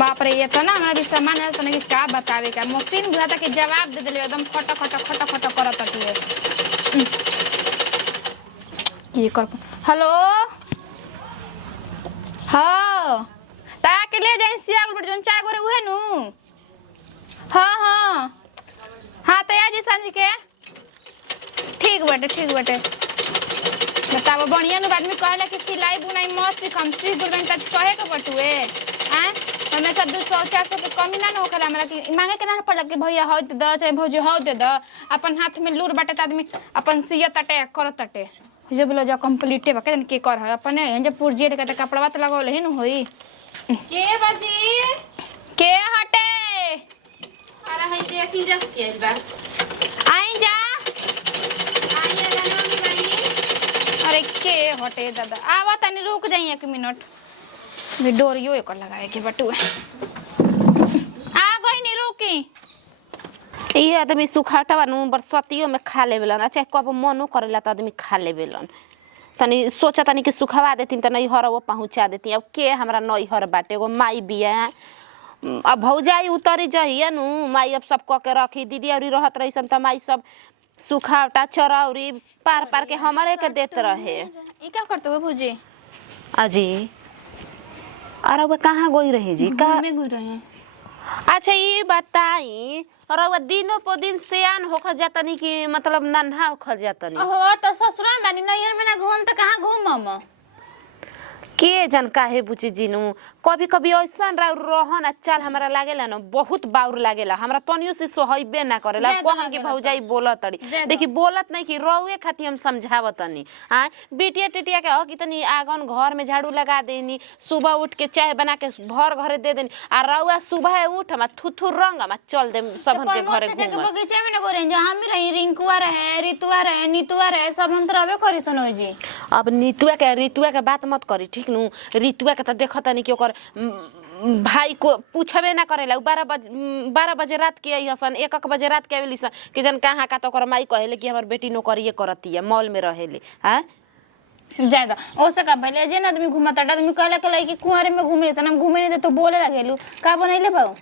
बाप रे ये तो ना हमारा भी सामान है तो नहीं क्या बतावे का मशीन बुझाता के जवाब दे देले एकदम खटा खटा खटा खटा करत है। ये कर हेलो हाँ ता के ले जाई सियाग बट जोन चाय गोरे उहे नु हाँ हाँ हाँ तो आज सांझ के ठीक बाटे बताओ बढ़िया नु आदमी कहला कि सिलाई बुनाई मत सीख हम सीख गुलबन का कहे के बटुए हैं हमें सब 200-400 के कमी ना होखेला हमरा कि मांगे के ना पड़ला कि भैया हो दे द चाहे भौजी हो दे द अपन हाथ में लूर बाटे त आदमी अपन सियत अटे करत अटे जो बोलो जो कंप्लीटे बके के कर है अपने जब पुरजेट के कपड़वा त लगावल ही न होई के बाजी के हटे अरे है देखी जा के बा आई जा आइए गाना में भाई अरे के हटे दादा आवा तनी रुक जाई 1 मिनट मैं डोरियो एक लगाए के बटुए आ गई नी रुकी ये आदमी सुखाटा नु बरसतियों में खा लेबेलन अच्छा कब मनो करेला त आदमी खा लेबेलन तनी सोचा तनी कि सुखवा देती त नहीं हर वो पहुंचा देती अब के हमरा नई हर बाटे एगो माई बिया अब भौजाई उतरी जहिया नु माई अब सब क के रखी दीदी औरी रहत रहीसन त माई सब सुखावटा चरौरी पार पार के हमरे के देत रहे ई क्या करते हो भौजी अजी अरे वो कहाँ गई रहे जी का में गई रहे अच्छा ये बताई और वो दिनों по दिन सियान होकर जातनी कि मतलब नन्हा होकर जातनी ओहो तो ससुरा में बानी नैयर में ना घूम त कहां घूमम के जन काहे बुची जीनू कभी कभी ऐसन रहन चल हमरा लागेला न बहुत बाउर लागेला हमरा तनियो से सोहइबे ना करेला कहन के भौजाई बोलत तड़ी देखी बोलत नहीं कि रौए खाती हम समझावतनी हां बिटिया टिटिया के हो कि तनी आंगन घर में झाड़ू लगा देनी सुबह उठ के चाय बना के भर घरे दे देनी आ रौआ सुबह उठ हम थुथु रंग हम चल दे सबन के घरे घूम बगीचे में ना गोरे जो हम रही रिंकुआ रहे रितुआ रहे नीतुआ रहे सब हम तो रहबे करी सन जी अब नीतुआ के रितुआ के बात मत करी ठीक नु रितुआ के त देखतनी कि ओकर भाई को पूछबे ना करेला 12 बजे रात के आई हसन 1 बजे रात के आवेली सन कि जन कहां का तो ओकर माई कहेले कि हमर बेटी नौकरिए करती है मॉल में रहेले हैं ज्यादा ओसे का भले जे आदमी घुमता आदमी कहला के लई कि कुंवारे में घूमे सन हम घूमे नहीं दे तो बोले लागेलू का बनैले बाऊ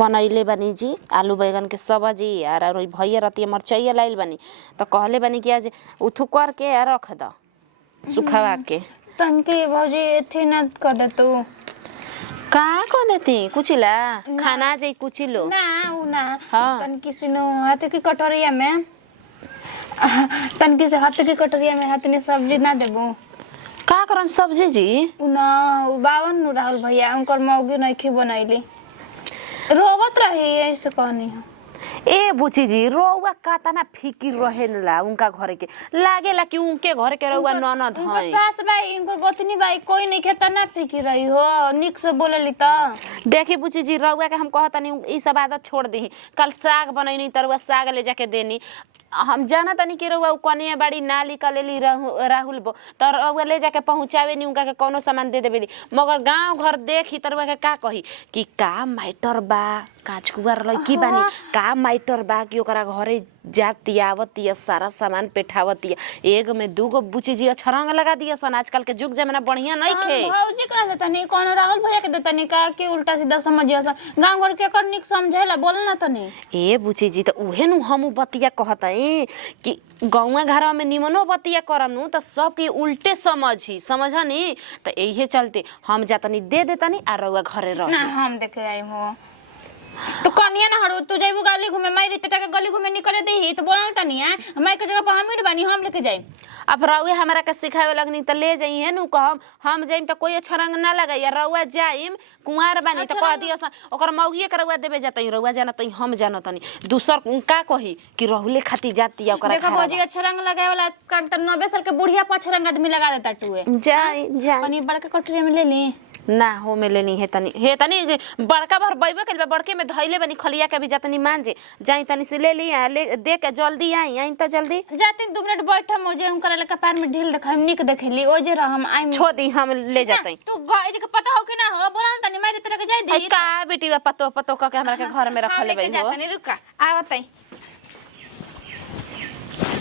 बनैले बनी जी आलू बैगन के सब्जी और भैया रती मरचैया लाइल बनी तो कहले बनी कि आज उथु कर के रख द सुखावा के तनके भौजी एथी न कर दे तू का को देती कुचिला खाना जे कुचिलो ना उ ना हाँ। तन किसी नो हाथ की कटोरिया में तन किसी हाथ की कटोरिया में हाथ ने सब्जी ना देबो का करम सब्जी जी उ ना उ बावन नु रहल भैया उनकर मौगी नहीं खे बनैली रोवत रही ऐसे कहनी है ए बुची जी रौआ काता ना फिकिर रहेला उनका घरे के लागेला कि उनके घरे के रौआ ननद उनकर है सास भाई उनकर गोतनी भाई कोई नहीं खेता ना फिकिर रही हो निक से बोलेली त देखी बुची जी रौआ के हम कहतनी ई सब आदत छोड़ दी कल साग बनैनी तरुआ साग ले जाके देनी हम जाना तनी कि रौआ कनिया बाड़ी ना निकलेली राहुल बो त रौआ ले जाके पहुंचावे नी उनका के कोनो सामान दे देबेली मगर गांव घर देखी तरुआ के का कही कि का मैटर बा काचकुआर लईकी बानी का मैटर बा कि ओकरा घरे जाती आवती सारा सामान पेठावती एक में दूगो बुची जी छरंग लगा दिया सन आजकल के जुग जमाना बढ़िया नहीं खे भौजी करा देता नहीं कौन राहुल भैया के देता नहीं का के उल्टा सीधा समझिया सन गांव घर के कर निक समझेला बोलना त नहीं ए बुची जी त उहे नु हम बतिया कहतई कि गौवा घर में निमनो बतिया करनु त सब के उल्टे समझनी त एही चलते हम जातनी दे देतनी आ रउआ घरे रह ना हम देखे आई हो तो कनिया ना हड़ो तू जाइबू गली घूमे मैं रितेटा के गली घूमे निकले देही तो बोलना तनी है मैं के जगह पर हम ही बानी हम लेके जाई अब रउए हमरा के सिखावे लगनी त ले जाई है नु कहम हम जाइम त कोई छरंग ना लगाई रउआ जाइम कुंवार बानी त कह दिया ओकर मौगिए के रउआ देबे जातई रउआ जानतई हम जानतनी दूसर का कही कि रहुले खाती जाती ओकरा देखो भौजी छरंग लगाए वाला कर त 90 साल के बुढ़िया छरंग आदमी लगा देता टुए जाई कनी बड़का कटोरी में ले ली ना हो में लेनी है तनी बड़का भर बैबे के बड़के में धइले बनी खलिया के भी जतनी मान जे जाई तनी से ले लिया ले दे के जल्दी आई त जल्दी जाती 2 मिनट बैठा मुझे हम करे कपार में ढील देखा निक देखेली ओ जे हम आई छोड़ दी हम ले जातई तू जे के पता हो कि ना हो बोला तनी मारे तरह के जाई दी का बेटी पतो का के हमरा के घर में रखले बई हो तनी रुका आवतई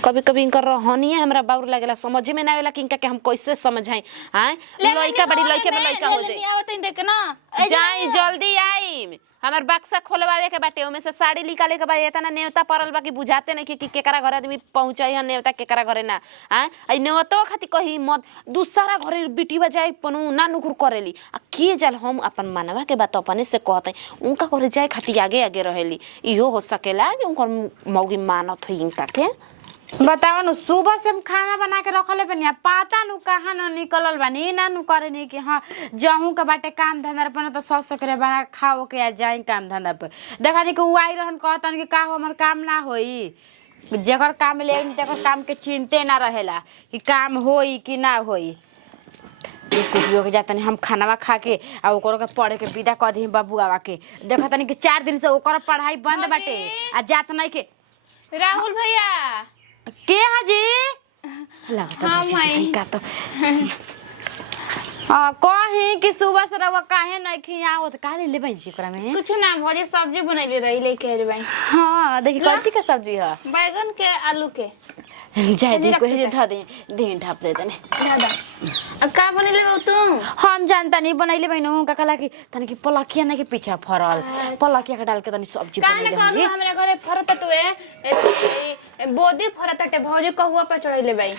कभी कभी इनकर रहनिए हमरा बाउर लागेला, समझे में ना आवेला कि इनका के हम कैसे समझाई। हां लइका बड़ी लइके में लइका हो जाई। आवत देख ना जाई जल्दी आई, हमार बक्सा खोलवावे के बाटे, ओमे से साड़ी निकाले के बा। एतना नेवता परल बा कि बुझाते नहीं कि केकरा घर आदमी पहुंचाई है नेवता केकरा घरे ना। हां आई नेवतो खाती कही मत दूसरा घरे बिटी बजाई पनु ना नुकुर करेली आ के जल हम अपन मानवा के बात अपने से कहते उनका घरे जाए खाती आगे आगे रहेली। इहो हो सकेला कि उनकर मौगी मानत होई इनका के। बताओ न सुबह से हम खाना बना के रखले बनी, पता नु कहाँ न निकलल बानी ना नु करे नहीं कि हाँ जहूँ के बाटे काम धंधा पर तो सौ सकरे बना खाओ के आ जाए काम धंधा पर। देखा नहीं कि उ आई रहन कहतन कि का हमर काम ना होई, जेकर काम ले तेकर काम के चिंते ना रहेला कि काम होई कि ना होई। कुछ भी हो जाता नहीं हम खाना खा के आ ओकर के पढ़े के विदा कर दी बबुआ के। देखा तनी कि 4 दिन से ओकर पढ़ाई बंद बाटे आ जात नहीं के। राहुल भैया के हाजी हाँ माई का तो कहीं कि सुबह से रवा काहे नहीं खिया होत काहे ले बन छी ओकरा में कुछ ना भौजी सब्जी बनैले रही लेके रे भाई। हां देखि कौन चीज के सब्जी है? बैगन के आलू के जाय दी को हे ध दे दिन ढाप दे तने दादा का बनैले रहो तू? हम जानता नहीं बनैले बहनू का कला की तने की पलकिया ना के पीछे फरल पलकिया के डाल के तनी सब्जी बनैले काने हमरा घरे फरत टुए बोदी फरत टे भौजी कहुआ पे चढ़ैले भाई।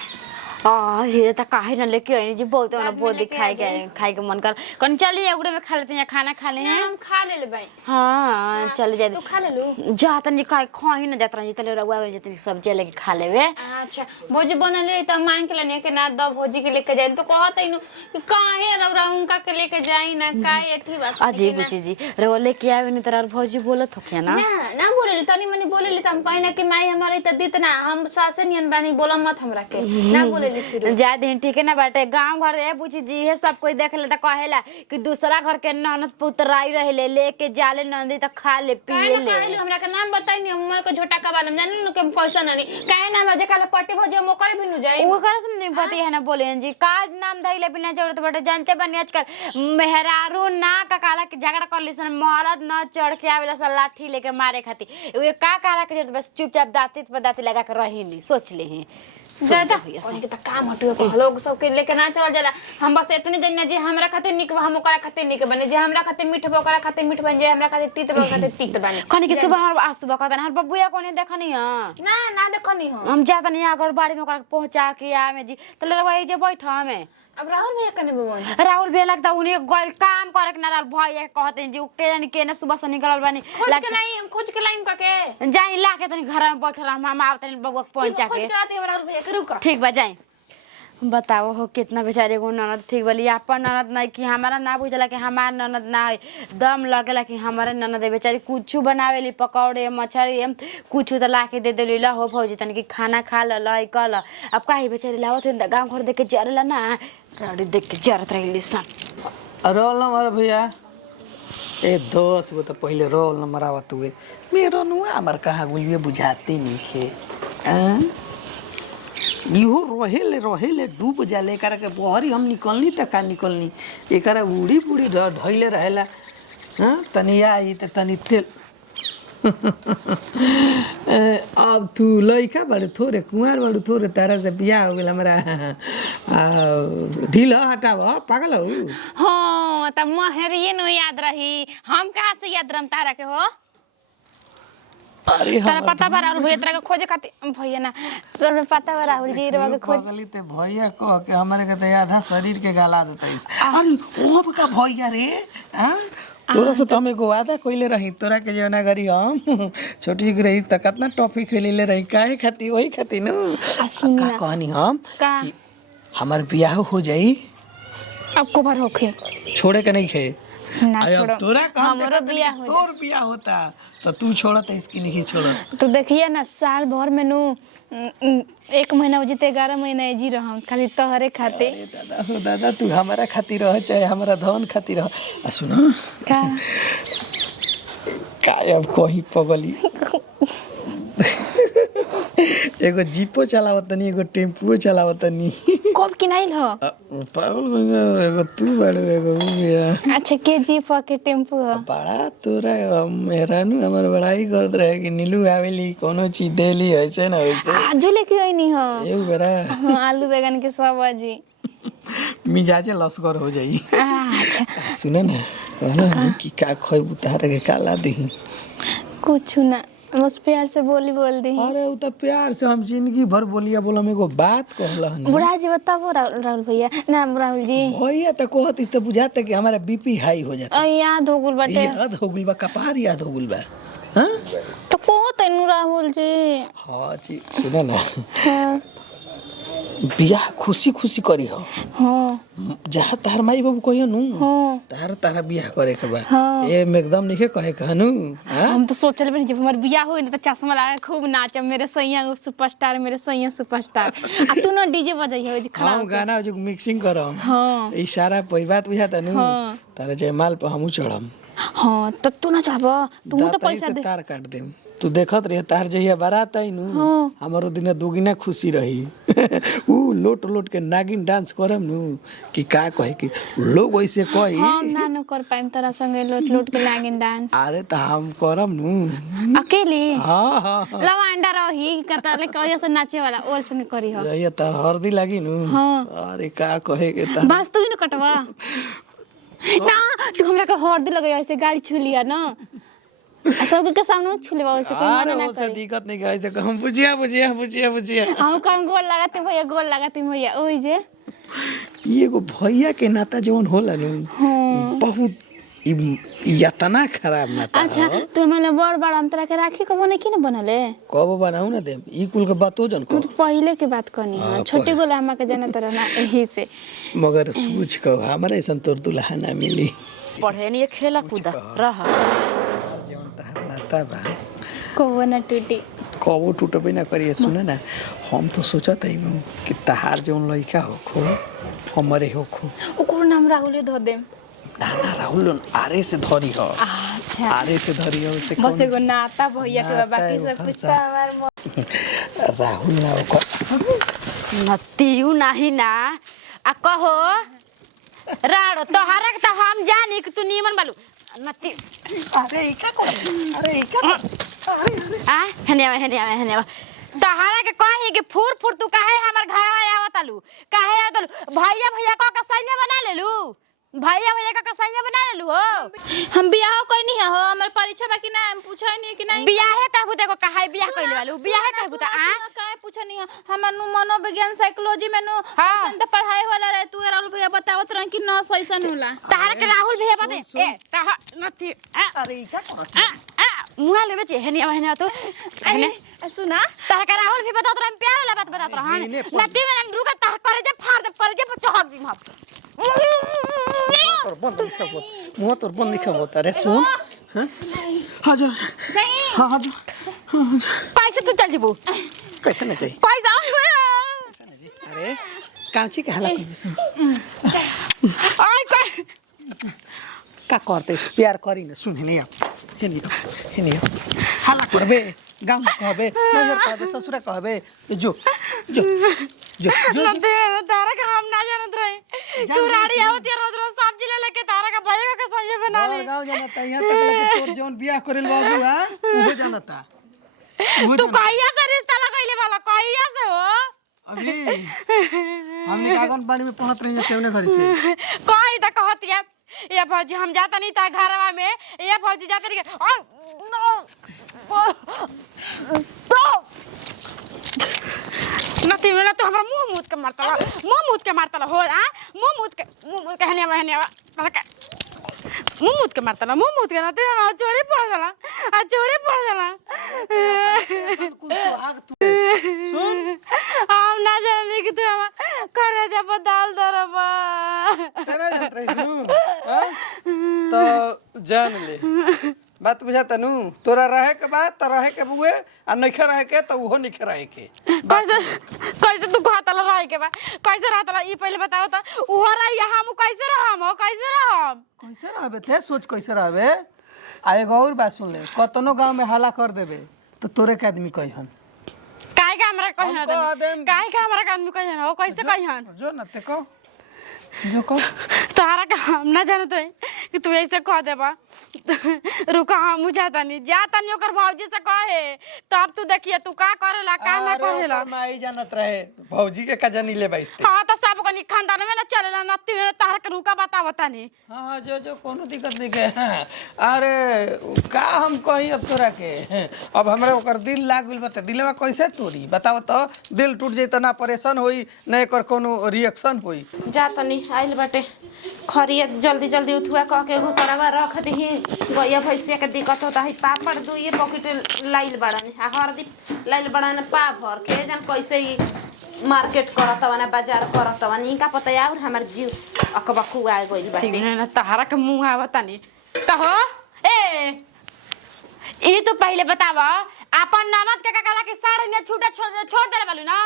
ये तो काहे न लेके आई जी बहुत वाला बोदी खाए के मन कर कौन चलिए उगड़े में खा लेते हैं खाना खा ले हैं हम खा ले भाई। हां चल जा तू खा ले लू जा तनी काहे खाही न जात रही तले रगुआ जतनी सब्जी लेके खा लेवे। अच्छा भौजी बनले त मांग के लेने के ना द भौजी के लेके जाई तो कहत इनु काहे रौरा उनका के लेके जाई ना काहे एथी बात अजी बुची जी रो लेके आवे न तरार भौजी बोलत होखे ना ना बोलेली तनी मनी बोलेली त हम कहि ना कि माई हमारे त दित ना हम सासे नियन बानी बोला मत हमरा के ना बोले जा दिन ठीक है ना बाटे गांव घर ए बुची जी ये सब कोई देख ले त कहेला कि दूसरा घर के ननद पुतराई रहले लेके जाले नंदी त खा ले पिए ले। काहे हमरा के नाम बताई नि हम को झोटा का बालम जान न के कैसा नहीं काहे नाम जे काले पट्टी भौजी हम करे भी न जाई वो कर से नहीं पति है ना बोले जी का नाम धइले बिना जरूरत बाटे जानते बनी आजकल मेहरारू ना का काला के झगड़ा कर लिसन मरद न चढ़ के आवेला सा लाठी लेके मारे खाती ये का काला के जरूरत बस चुपचाप दांती पे दांती लगा के रही नहीं सोच ले हैं ज्यादा उनके त काम हटियो को लोग सब के लेके ना चल जाला। हम बस इतने जन्ना जे हमरा खातिर निक हम ओकरा खातिर निक बने जे हमरा खातिर मीठ ओकरा खातिर मीठ बन जे हमरा खातिर तीत ओकरा खातिर तीत बने कनी के सुबह हम आज सुबह कहता हर बबुआ कोने देखनी हां ना देखनी हो हम जाता नहीं अगर बाड़ी में ओकरा पहुंचा के आमे जी त लरवा जे बैठ हमें। अब राहुल भैया कने बबन राहुल भैया लगता उन्हें गल काम करे के ना भैया कहते जी के जानी के ना सुबह से निकलल बानी खोज के नहीं हम खोज के लाइन का के जाई ला के तनी घर में बैठल हम आवतनी बबुआ पहुंचा के खोज के आते राहुल भैया के रुक ठीक बा जाई। बताओ हो कितना बेचारे को ननद ठीक बोली अपन ननद नहीं कि हमारा ना बुझला कि हमार ननद ना है दम लगेला कि हमारे ननद है बेचारी कुछ बनावेली पकौड़े मछली कुछ तो ला के दे देली ला हो भौजी तनी कि खाना खा ल लाई कल अब काहे बेचारी लावत है गांव घर देख के जरला ना गाड़ी देख के जरत रही सन रोल नंबर भैया ए 10 गो तो पहले रोल नंबर आवत हुए मेरो नुआ हमार कहाँ गुलिए बुझाते नहीं खे इहो रहेले डूब जाले एकरा के बहरी हम निकलनी त का निकलनी एकरा उड़ी बुड़ी धइले रहेला। हां तनी आई त तनी तेल अब तू लइका बड़े थोड़े कुंवार बड़े थोड़े तारा से बियाह हो गेल हमरा ढील हटाव पागल हो। हां त महरिए न याद रही हम कहां से याद रम तारा के हो अरे तारा पता बा राहुल भैया तेरा के खोजे खातिर भैया ना तोरा पता बा राहुल जी रवा के खोज पागली ते भैया कह के हमरे के त आधा शरीर के गला देता इस अरे ओ का भैया रे हां तोरा से तो हम एगो वादा कइले रही तोरा के जेना गरी हम छोटी रही त कितना टॉफी खेलेले रही काहे खाती वही खाती न का कहानी हम का हमार बियाह हो जाई अब को बार होखे छोड़े के नहीं खे ना छोड़ो तोरा काम हमरो बियाह हो तोर बियाह होता तो तू छोड़त इसकी नहीं छोड़त तो देखिए ना साल भर में नु 1 महीना हो जीते 11 महीना जी रहम खाली तोहरे खाते। दादा हो दादा तू हमारा खातिर रह चाहे हमारा धन खातिर रह आ सुनो का अब कहीं पगली एगो जीपो चलावतनी एगो टेम्पुओ चलावतनी कब किनाइल हो पागल गंगा एगो तू बाड़ू एगो उ बिया अच्छा के जीप के टेम्पू हो बड़ा तोरा मेहरानू हमर बड़ाई करत रहे कि नीलू आवेली कोनो चीज देली ऐसे ना वैसे आजू लेके आइनी हो एगो बेरा हाँ, आलू बैगन के सब्जी मिजाजे लस्कर हो जाई अच्छा सुने ना कहला कि का खइबू तारे के काला दही कुछ ना बस प्यार से बोल दी अरे उ त प्यार से हम जिंदगी भर बोलिया बोलम एगो बात कहला बुढ़ा जी बताओ राहुल भैया ना राहुल जी भैया त कहत इस त बुझाता कि हमारा बीपी हाई हो जाता याद हो गुल बाटे याद हो गुल बा कपार याद हो गुल बा हां तो कहो तनु राहुल जी हां जी सुन ना हाँ बियाह खुशी खुशी करी हो हाँ जहाँ तार माई बाबू कहियो नु हाँ तारा बियाह करे के बा हाँ। ए एकदम नहीं कहे कहनु हां हम तो सोचल भी नहीं जब हमार बियाह होई ना तो चश्मा लगा के खूब नाचब मेरे सैया सुपरस्टार आ तू ना डीजे बजाई हो जे खड़ा हम गाना जो मिक्सिंग करम हाँ इशारा कोई बात बुझाता नु हाँ। तारा जयमाल पे हमू चढ़म हाँ तो तू ना चढ़ब तू तो दातरी पैसा से दे तार काट देम तू देखत रहे तार जहिया बारात आई नु हाँ। हमारो दिन दुगुना खुशी रही ऊ लोट लोट के नागिन डांस करम नु कि का कहे कि लोग वैसे कही हम ना न कर पाइम तोरा संगे लोट के लागिन डांस अरे त हम करम नु अकेले हाँ हाँ हाँ लवांडा रही कतले कहिया से नाचे वाला ओ संगे करी हो जहिया तार हरदी लागी नु हाँ। अरे का कहे के तार बस तू ही न कटवा ना तू हमरा के हरदी लगाई ऐसे गाड़ी छू लिया ना सबके सामने छू लेवा वैसे कोई मना ना उससे करे दिक्कत नहीं कहे से हम बुझिया हम कम गोल लगाते भैया ओई जे ये एगो भैया के नाता जवन होला नु हाँ बहुत यातना खराब नाता अच्छा हो। तू हमारे बड़ हम तरह के राखी कबो नहीं की ना बनले कब बनाऊ ना देम ई कुल के बातो जन को तो पहले के बात करनी है हाँ, छोटे गोला हमार के जाना तरह ना यही से मगर सोच को हमारे ऐसा तोर दुल्हा ना मिली पढ़े नहीं खेला कूदा रह जवन तहर नाता बा कबो ना टूटी कबो टूटबे ना करिए सुने ना हम तो सोचत हई कि तहार जवन लइका होखो हमरे होखो ओकर नाम राहुल धो देम ना ना राहुल आरे से धरी हो अच्छा आरे से धरी हो से बस एगो नाता भैया के नाता बाकी एगो सब कुछ खलसा। हमार राहुल ना ओकर नतियू नाही ना आ कहो राड़ो तोहरा के तो हम जानी कि तू नीमन बालू नती अरे ई का करे अरे ई का आ हने तोहरा के कही कि फूर फूर तू काहे हमर घर में आवतलू काहे आवतलू भैया को के संगे बना लेलू भैया का संगे बना लेलू हो हम बियाह कोई नहीं हो हमर परीक्षा बाकी ना हम पूछै नहीं कि नहीं बियाहे कहबू देखो काहे बियाह कइले वालू बियाहे कहबू त आ काहे पूछै नहीं हमर नु मनोविज्ञान साइकोलॉजी में नु हाँ। ऐसन त पढ़ाई होला रहे तू राहुल भैया बतावत रह कि न सैसन होला तहरा के राहुल भैया बते ए तह नती आ अरे ई का करे मुआ लेबे छे हने तू हने सुना तहरा के राहुल भी बतावत रह प्यार वाला बात बतावत रह नती में हम रुका तह करे जे फाड़ दे करे जे चहक जी हम मुँह तोर बंद नहीं खबो अरे सुन हाँ हाँ जा हाँ हाँ जा कैसे तू चल जीबू कैसे नहीं चाहिए कैसे अरे कांची के हालत में सुन आई कोई का करते प्यार करी ना सुन नहीं आप हे नहीं हाला करबे गांव में कहबे नजर कहबे ससुरा कहबे जो जो जो जो नती तारा के हम ना जानत रही तू राड़ी आवत रोज रोज सब्जी ले लेके तारा का भैया के संगे बना ले गांव जानता यहाँ तक लगे तोर जौन बियाह करेल बाबू हां उहे जानता तू कहिया से रिश्ता लगैले वाला कहिया से हो अभी हमने आंगनबाड़ी में पहुंच रही है केवने घरी से कोई त कहतिया ये भौजी हम जाता नहीं ता घरवा में ये भौजी जाता नहीं नो तो नती में ना तो हमरा मुंह मुद के मारतला हो आ मुंह मुद के हने मुंह मुद के नती हम चोरी पड़ जाला कुछ सुहाग तू सुन हम ना जाने कि तू हम करे जब दाल दरबा तेरा जान रही तू हां तो जान ले बात बुझाता नु तोरा रहे के बाद त रहे के बुए आ नइखे रहे के त उहो नइखे रहे के कैसे तू कहतल रहे के बा कैसे रहतल ई पहले बताओ त उहो रही हम कैसे रहम कैसे रहबे थे सोच कैसे रहबे आ एगो और बात सुन ले कतनो गांव में हल्ला कर देबे तो तोरे के आदमी कहन काहे हमरा कहन हम कह देम। काहे के हमरा के आदमी कहन हो कैसे कहन जो न ते को जो को तोहरा का हम ना जानत है कि तू ऐसे कह देबा रुका हम जाता नहीं ओकर भौजी से कहे तब तू देखिए तू का करेला का ना करेला अरे माई जानत रहे भौजी के का जानी ले बाइस्ते। हां तो सब कनी खानदान में ना चलेला नत्ती में तोहरा के रुका बतावता नहीं। हाँ जो जो कोनो दिक्कत नहीं के हाँ। अरे का हम कही अब तोरा के अब हमरा ओकर दिल लाग गेल बता दिलवा कैसे तोरी बताओ तो दिल टूट जाई त ना परेशान होई ना एकर कोनो रिएक्शन होई। जा तनी आइल बाटे खरिया जल्दी जल्दी उठुआ कह के घुसरवा रख दही गैया भैंसिया के दिक्कत होता है पापड़ दुइये पॉकेट लाइल बड़न हरदी लाइल बड़न पा भर के जन कैसे ही मार्केट करत ना बाजार करत ना इनका पता यार हमर जीव अकबकु आ गइल बाटे ना तोहरा के मुंह आवता नहीं कहो ए ई तो पहले बतावा अपन ननद के काला के साड़ी ने छूटा छोड़ देले बालू ना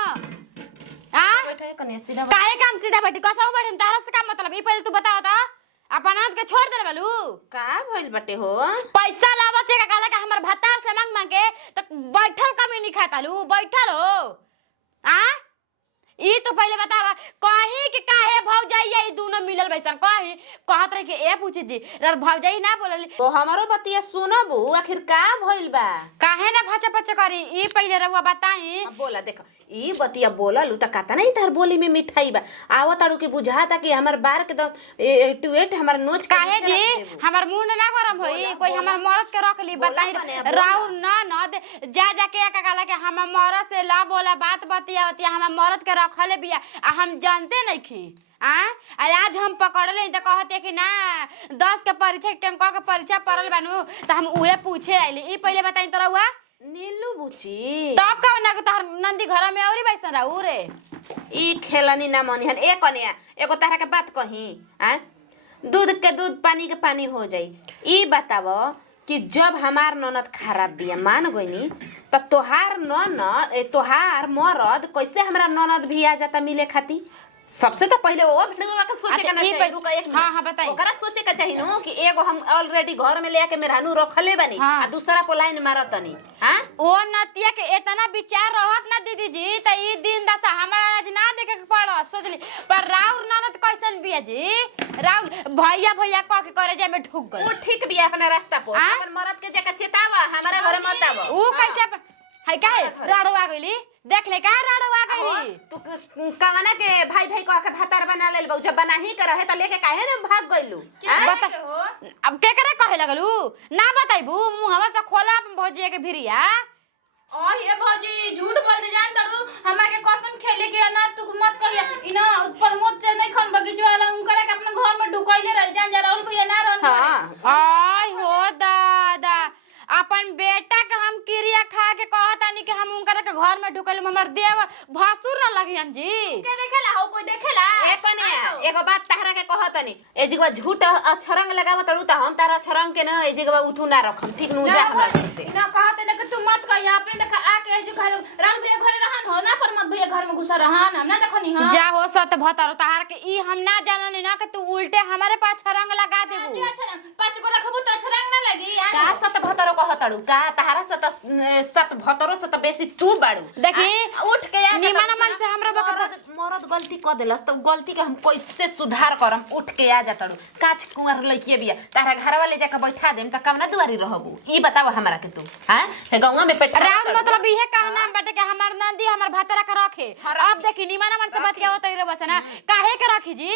हां बैठे कने सीधा काहे काम सीधा बैठी कसम बैठे तारा से का मतलब ई पहले तू बताओ ता अपन ननद के छोड़ देले बालू का भइल बाटे हो पैसा लावत के काला के हमर भतार से मांग मांग के तो बैठल कमी नहीं खाता लू बैठल हो आ ई तो पहले बतावा कहीं कि काहे भौजाई ई दोनों मिलल बैसन कहीं कहत रहे कि ए पूछे जी रे भौजाई ना बोलली तो हमरो बतिया सुनबू आखिर का भइल बा काहे ना फचा फचा करी ई पहले रहुआ बताई अब बोला देख ई बतिया बोललू त काता नहीं तार बोली में मिठाई बा आवताड़ू के बुझाता कि हमर बार के दम टू एट हमर नोच के काहे जी हमर मुंह ना गरम होई कोई हमर मरद के रख ली बताई राउर ना दे जा जा के काला के हमर मरद से ला बोला बात बतिया हमर मरद के रखले बिया आ हम जानते नहीं खी आज हम पकड़ले त कहते कि ना 10 के परीक्षा टेम के परीक्षा पड़ल बानू त हम उहे पूछे आइली ई पहले बताई तोरा हुआ नीलू बुची तब का ना तोहर नंदी घर में औरी बैसन रहू रे ई खेलनी ना मनिहन एक कन्या एगो तारा के बात कही दूध के दूध पानी के पानी हो जाई ई बतावो कि जब हमार ननद खराब बिया मान गईनी त तोहार मरद कैसे हमरा ननद भी आ जाता मिले खाती सबसे तो पहले वो भिड़वा के सोचे अच्छा, के ना चाहिए रुका एक हाँ हाँ बताइए ओकरा सोचे के चाहिए नो कि एगो हम ऑलरेडी घर में लेके मेहरानू रखले बानी हाँ। आ दूसरा को लाइन मारतनी हां ओ नतिया के इतना विचार रहत ना दीदी जी त ई दिन दशा हमरा आज ना देखे के पड़ सोचली पर राउर ननद कैसन बिया जी राउर भैया भैया कह के करे जाय में ढुक गई वो ठीक बिया अपना रास्ता पर अपन मरद के जगह चेतावा हमारे घर मत आवा ऊ कैसे है काहे राड़ो आ गइली देख ले का राड़ो आ गइली तू कवना के भाई भाई कह के भातर बना लेल बौ जब बना ही के रहे त लेके काहे न भाग गइलू बता अब केकरा कहे लगलू ना बताइबू मुंहवा से खोला अपन भौजी के भिरिया ओ ये भौजी झूठ बोल दे जान तड़ू हमरा के कसम खेले के ना तू मत कहिया इना प्रमोद से नहीं खन बगीचा वाला उनकरा के अपने घर में ढुकइले रह जान जा राहुल भैया ना रहन हां आय हो दादा अपन बेटा के हम क्रिया खा के कहतानी कि हम उनकरा के घर में ढुकल हमर देव भसुर न लगियन जी के देखेला हो कोई देखेला ए कन्या एगो बात तहरा के कहतनी ए जिगवा झूठ अछरंग लगावत रहू त हम तार अछरंग के न ए जिगवा उठू ना रखम ठीक नु जा हमरा से ना कहते ना कि तू मत कहिया अपने देखा आके ऐसे कह राम भैया घरे रहन हो ना प्रमोद भैया घर में घुसा रहन हम ना देखनी हां जा हो सत भतर तहार के ई हम ना जाननी ना कि तू उल्टे हमारे पास छरंग लगा देबू अच्छा पांच गो रखबू तो अच्छा रंग ना लगी का सत भतरो कहतड़ू का तहारा सत भतरो सत बेसी तू बाड़ू देखी उठ के आ निमन मन से हमरा मरद गलती क देलस त गलती के हम कैसे सुधार करम उठ के आ जातड़ू काच कुंवर लइकिए बिया तारा घरवा ले जाके बैठा देम त कमना दुआरी रहबू ई बताव हमरा के तू हां हे गौवा में पेट राउर मतलब इहे कहना बाटे के हमर नंदी हमर भतरा के रखे अब देखी निमन मन से बतियावत रे बस ना काहे के रखी जी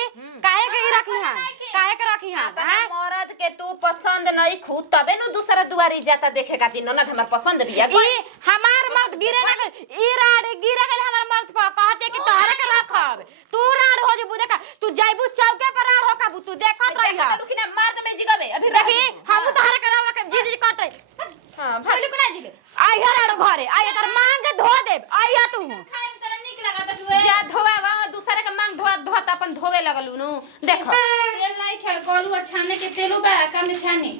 काहे के रखी हां काहे के रखी हां मरद के तू पसंद नहीं खू तबे नु दूसरा दुआरी जाता देखे खातिर ननद हमर पसंद बिया ई हमार मर्द गिरे ना ई राड गिरे गेल हमर मर्द पर कहते कि तोहरा के रखब तू राड हो जेबू देखा तू जाइबू चौके पर राड होका तू देखत रहिया तू कि ना मार त में जिगबे अभी देखी हम तोहरा के राड के जी कट रही हां पहले को ना जी आइया राड घरे आइया तर मांग के धो देब आइया तू खाए में तेरा निक लगा त तू जा धोवा दूसरे के मांग धोत अपन धोवे लगलू नु देख तेल नहीं खे गोलू छाने के तेलो बा का में छानी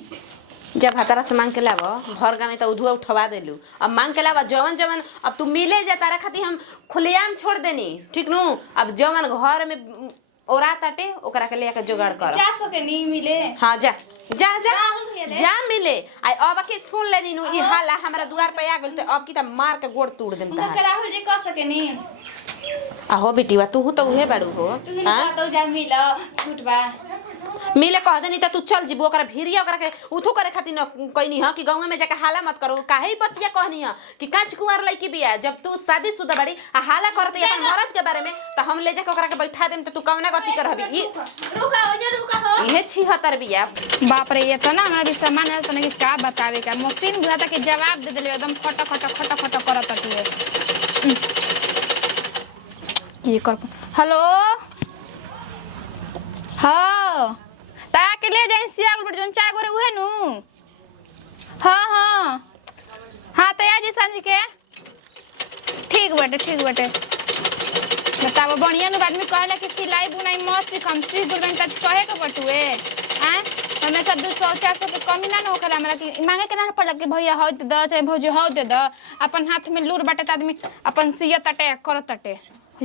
जब हतारा से मांग के लाव घर गाँव में तो उधुआ उठवा देलू अब मांग के लावा जवन जवन अब तू मिले जा तारा खातिर हम खुलेआम छोड़ देनी ठीक नु अब जवन घर में ओरा ताटे ओकरा के लेके जुगाड़ कर जा सके नहीं मिले। हां जा जा जा राहुल गेले। जा मिले आई अब के सुन लेनी नु ई हाला हमरा द्वार पे आ गेल त अब की त मार के गोड़ तोड़ देम उनका त राहुल जी कह सके नहीं। आहो बेटीवा तू तो उहे बाड़ू हो तू ही कह तो जा मिलो झूठ बा। मिले कह देनी त तू चल जीबो ओकरा भिरिया ओकरा के उठो करे खातिर न कहनी ह कि गांव में जाके हाला मत करो काहे बतिया कहनी ह कि कांच कुंवार लइकी बिया जब तू शादीशुदा बाड़ी आ हाला करते अपन मर्द के बारे में त हम ले जाके ओकरा के बैठा देम त तू कौना गति करबी ई रुका हो जा रुका हो। इहे 76 बिया बाप रे ये तो ना हमारा भी सामान है तो नहीं का बतावे का मशीन बुझाता के जवाब दे देले एकदम खट खट खट खट करत है। की कर हेलो हां ता के ले जाई सियागुल बट जोन चाय गोरे उहे नु। हां हां हां तो आज सांझ के ठीक बाटे बताओ बढ़िया नु आदमी कहला कि सिलाई बुनाई मत सीख हम सीख दुल बैंक कहे के बटुए हैं हमें सब 200-400 के कमी ना होखेला हमरा कि मांगे के ना पड़ला कि भैया हो दे द चाहे भौजी हो दे द अपन हाथ में लूर बाटे त आदमी अपन सिया तटे करत तटे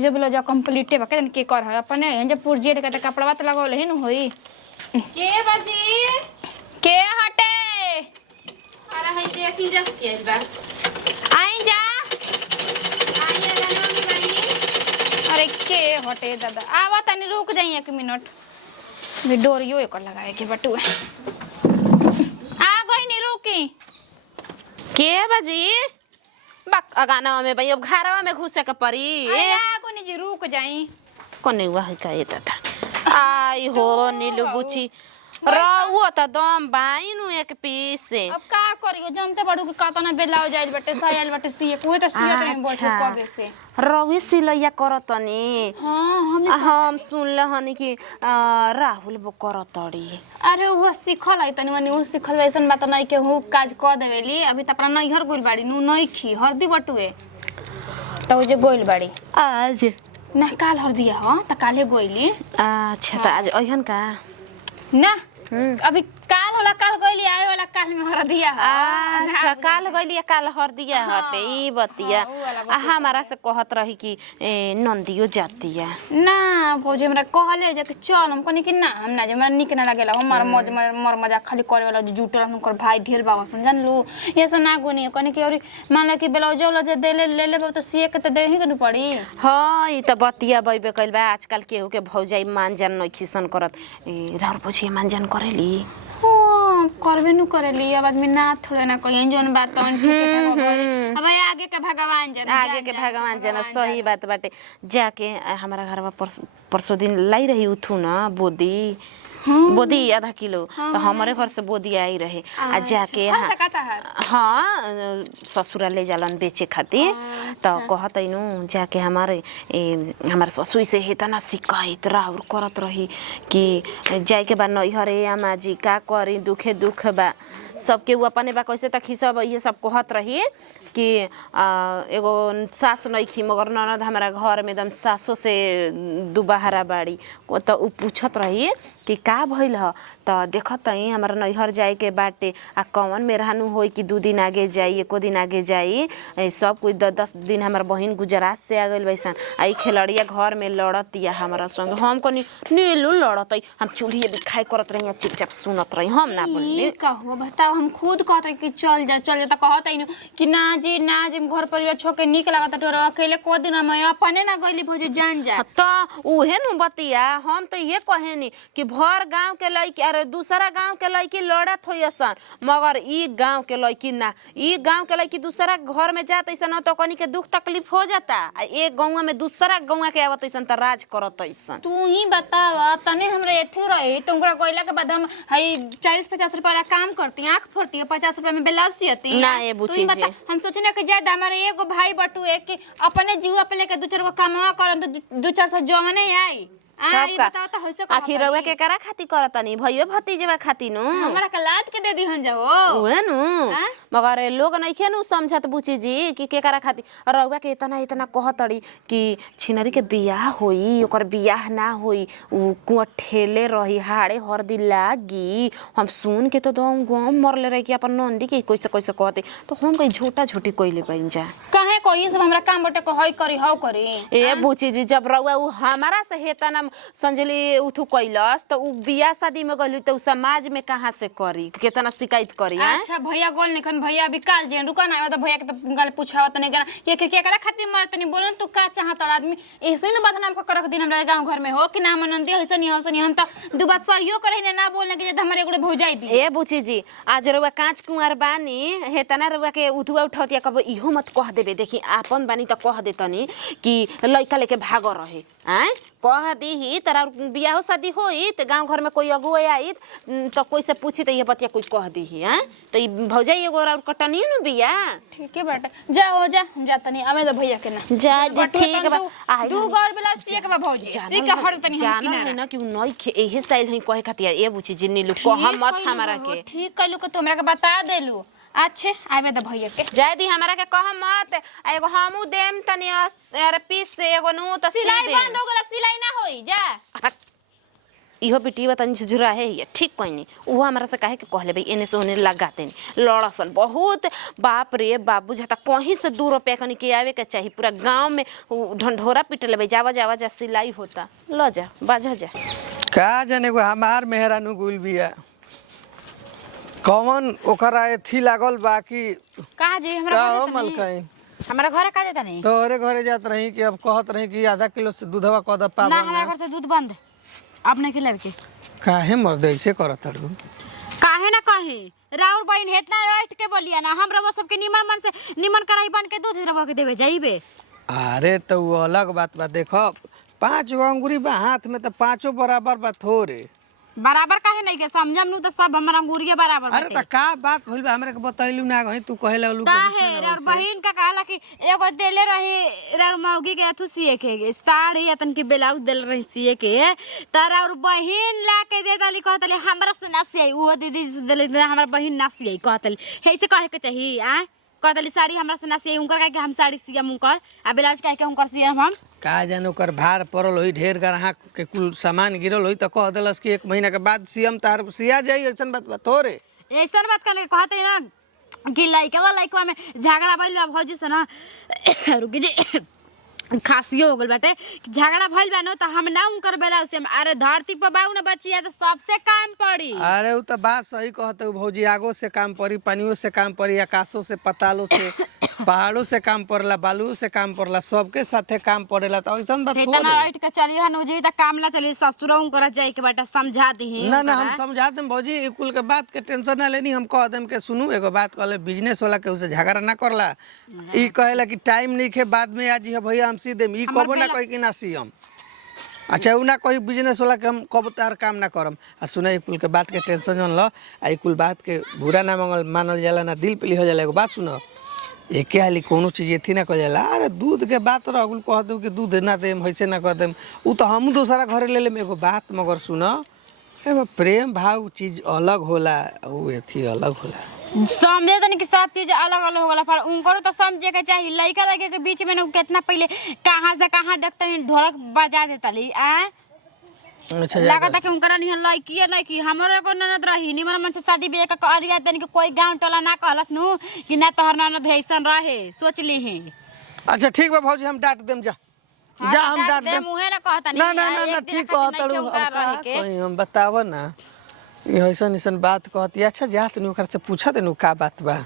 जो बोलो जो कंप्लीटे बा के कर है अपने जब पुरजेट के कपड़वा त लगावल ही न होई के बाजी के हटे अरे है देखी जा के बा आई जा आइए गाना में भाई अरे के हटे दादा आवा तनी रुक जाई 1 मिनट मैं डोरियो एक लगाए के बटुए आ गई नी रुकी के बाजी बक अगाना में भाई अब घरवा में घुसे के पड़ी अरे आ गई नी जी रुक जाई कोने हुआ है का ये दादा आई हो नीलू बुची रहुओ त दम बाइनु एक पीस से अब का करियो जानते बड़ू के कातना बेलाओ जाइल बटे सायल बटे सीए कोई तो सीए तरे बैठे कबे से रहुए सिलैया करतनी हां हम सुनले हनी कि राहुल बो करतड़ी अरे वो सिखल है तनी मनी उ सिखल वैसन बात नहीं के हु काज क देवेली अभी त अपना नैहर गोइल बाड़ी नु नहीं खी हरदी बटुए तो जे गोइल बाड़ी आज ना काल हरदिया ह त काले गोइली अच्छा त आज अहन का ना अभी काल होला काल गइली आए वाला काल में हरदिया अच्छा काल गइली काल हरदिया हटे ई बतिया आ हमारा से कहत रही कि नंदियो जातिया ना भौजी हमरा कहले जे चल हम कनी कि ना हम ना जे हमरा निक ना लागेला हमार मर मजाक खाली करे वाला जुटल हुनकर भाई ढेर बाबा समझन लू ये सब ना गुनी कनी कि और मान ला कि ब्लाउज वाला जे देले ले ले तो सीए के त देही के न पड़ी हां ई त बतिया बइबे कइल बा आजकल केहू के भौजाई मानजान नै खिसन करत राउर पूछे मानजान करेली हां करबे न करेली अब आदमी ना थोड़े ना कहीं जोन बात तो अब आगे के भगवान जाने आगे के भगवान जाना सही बात बाटे जाके हमारा घरवा परसों दिन लाई रही उठू ना बोदी बोदी आधा किलो तो हमारे घर से बोदी आई रहे आ जाके हाँ ससुरा ले जालन बेचे खातिर तो कहत नु जाके हमारे ससुर से इतना शिकायत राउर करत रही कि जाए के बा नैहरे अम्मा जी का करी दुखे दुख बा सबके वो अपने बा कैसे तक सब ये सब कहत रही कि एगो सास नहीं खी मगर ननद हमारा घर में एकदम सासों से दुबाहरा बाड़ी तो उ पूछत रही कि का भइल ह त देखत ही हमारा नैहर जाए के बाटे आ कौन मेहरानू होई कि 2 दिन आगे जाई 1 दिन आगे जाई सब कोई 10 दिन हमार बहिन गुजरात से आ गइल बैसन आई खिलड़िया घर में लड़तिया हमारा संग हम कनी नीलू लड़तई हम चूल्ही दिखाई करत रही चुपचाप सुनत रही हम ना बोलनी कहू बताओ हम खुद कहत कि चल जा त कहत ही कि ना जी घर परिवार छोके निक लागत तोर अकेले को दिन हम अपने ना गइली भौजी जान जा त उहे नु बतिया हम तो ये कहेनी कि भर गांव के लइकी अरे दूसरा गांव के लइकी लड़त होयसन मगर ई गांव के लइकी ना ई गांव के लइकी दूसरा घर में जात ऐसन तो कनी के दुख तकलीफ हो जाता आ एक गांव में दूसरा गांव के आवत ऐसन त राज करत ऐसन तू ही बताव तने हमरे एथु रही तुमरा गइला के बाद हम हई 40-50 रुपया काम करती आंख फोड़ती 50 रुपया में ब्लाउज सियती ना ये बुची जी हम सोचने कि ज्यादा हमारे एगो भाई बटू एक अपने जीवा पे लेके 2-4 गो कमावा करन तो 2-400 जमने आई आखिर रउआ के करा खाती करतनी भइयो भतीजवा खाती नु हमरा के लाद के दे दी हन जाओ ओए नु मगर लोग नइखे नु समझत बुची जी कि के करा खाती रउआ के इतना कहतड़ी कि छिनरी के बियाह होई ओकर बियाह ना होई उ कुआ ठेले रही हाड़े हरदी लागी हम सुन के तो दम गम मरले रही कि अपन नंदी के कैसे कहते तो हम कहीं झूठा झूठी कइले बइन जा काहे काहे कोई सब हमरा काम बटे को हई करी हौ करी ए बुची जी जब रउआ उ हमारा से हेता ना संजली उठू कैलस तो उ बियाह शादी में गइल तो उ समाज में कहां से करी केतना शिकायत करी हैं अच्छा भैया गोल निखन भैया अभी काल जे रुका ना तो भैया के तो गाल पूछाव तने गना ये के करा खातिर मारत नहीं बोलन तू का चाहत आदमी ऐसे न बदनाम को करख दिन हमरा गांव घर में हो कि ना मनंदी हसनी हसनी हम तो दू बात सहियो करे ना बोलने के हमरे एगो भौजाई भी ए बुची जी आज रउआ कांच कुंवर बानी हेतना रउआ के उठुआ उठौतिया कब इहो मत कह देबे देखी आपन बानी त कह देतनी कि लइका लेके भाग रहे हैं कह दीही तरा बियाह शादी होई त गांव घर में कोई अगुआ आई तो कोई से पूछी त ये बतिया कोई कह दीही हैं त ई भौजाई एगो और कटनी न बिया ठीक है बेटा जा हो जा जा तनी आवे तो भैया के ना जा ठीक बा आई दू गौर बेला सी के बा भौजी सी के हड़ तनी हम जाना है ना कि नई खे एहे साइल हई कहे खातिर ए बुची जी नीलू कह मत हमरा के ठीक कइलू के तो हमरा के बता देलू अच्छे आवे तो भैया के जाय दी हमरा के कह मत एगो हमू देम तनी अरे पीस से एगो नु त सिलाई बंद हो गेल अब सिलाई ना होई जा इहो बेटी तनी झुझुरा है ये ठीक कहनी वो हमरा से काहे के कहले भाई एने से ओने लगाते लड़सन बहुत बाप रे बाबू जाता कहीं से 2 रुपया कनी के आवे के चाहिए पूरा गांव में ढंढोरा पिटले भाई जावा जावा जा सिलाई होता ल जा बाजा जा का जाने को हमार मेहरानू गुल बिया कौन ओकरा एथी लागल बाकी कहाँ जी हमरा का घरे हो त नहीं। मलकाइन हमारा घर का जाता नहीं तोहरे घरे जात रही कि अब कहत रही कि आधा किलो से दूधवा कद ना पावा हमारा घर से दूध बंद अब नहीं खिलावे के काहे मर्द ऐसे करत रू काहे ना कहे राउर बहन हेतना रात के बोलिया ना हम रवा सबके निमन मन से निमन कराई बन के दूध रवा के देवे जाइबे अरे तो वो अलग बात बा देखो 5 गो अंगूरी बा हाथ में तो 5 बराबर बा थोड़े बराबर काहे नहीं के समझम नु तो सब हमरा अंगूरिया बराबर अरे तो का बात भइल बा हमरे के बतैलू ना गई तू कहे लगलू कि काहे राउर बहन का कहला कि एगो देले रही राउर मौगी के अथु सिए के साड़ी अतन के ब्लाउज देले रही सिए के त राउर बहन ला के दे दाली कहतले हमरा से ना सिए वो दीदी से देले हमरा बहन ना सिए कहतले हे से कहे के चाहिए आ कहतली साड़ी हमरा से ना सिए उनकर कहे के हम साड़ी सियम उनकर आ ब्लाउज कहे के उनकर सियम हम का जाने ओकर भार पड़ल होई ढेर ग्राहक के कुल सामान गिरल होई तो कह देलस कि 1 महीना के बाद सीएम तार सिया जाई ऐसन बात बा थोड़े ऐसन बात करने कहते ना कि लइकवा में झगड़ा भइल बा भौजी से ना रुकी जी खासियो हो गल बाटे झगड़ा भइल बा न त हम ना उनकर बेला से अरे धरती पर बाऊ न बचिया तो सबसे काम पड़ी अरे वो तो बात सही कहते भौजी आगो से काम पड़ी पानियों से काम पड़ी आकाशों से पतालों से पहाड़ों से काम पड़ला बालुओं से काम पड़ला सबके साथे काम पड़ेला तो ऐसा बात इतना थोड़े राइट के चली हन जी त काम ना चली ससुरौ कर जाई के बेटा समझा दी ना ना हम समझा देम भौजी ई कुल के बात के टेंशन ना लेनी हम कह देम के सुनू एगो बात कहले बिजनेस वाला के उसे झगड़ा ना करला ई कहेला कि टाइम नहीं के बाद में आज है भैया हम सी देम ई कबो ना कही कि ना सी हम अच्छा उ ना कोई बिजनेस वाला के हम कब तार काम ना करम आ सुना ई कुल के बात के टेंशन जन ल आ ई कुल बात के बुरा ना मानल जाला ना दिल पे लिहल जाला एगो बात सुनो एके हाली कोनो चीज एथी ना कह जाला अरे दूध के बात रहल कह दू कि दूध ना देम ऐसे ना कह देम उ तो हम दूसरा घरे ले लेम एगो बात मगर सुनो एगो प्रेम भाव चीज अलग होला उ एथी अलग होला समझे तनी कि सब चीज अलग अलग हो गला पर उनको तो समझे के चाहिए लइका लगे के बीच में न कितना पहले कहां से कहां डकते ढोलक बजा देता ली आ अच्छा लगता कि उनकरा निहन लइकी नहीं कि हमरो को ननद रही निमन मन से शादी बियाह का करिया तनी कि कोई गांव टोला ना कहलस नु कि ना तोहर ननद ऐसन रहे सोच ली है अच्छा ठीक बा भौजी हम डांट देम जा जा हम डांट देम मुहे ना कहता ना ना ना ना ठीक कहतड़ू हम बताव ना ऐसन ऐसन बात कहती अच्छा जात नहीं ओकरा से पूछत नु का बात बा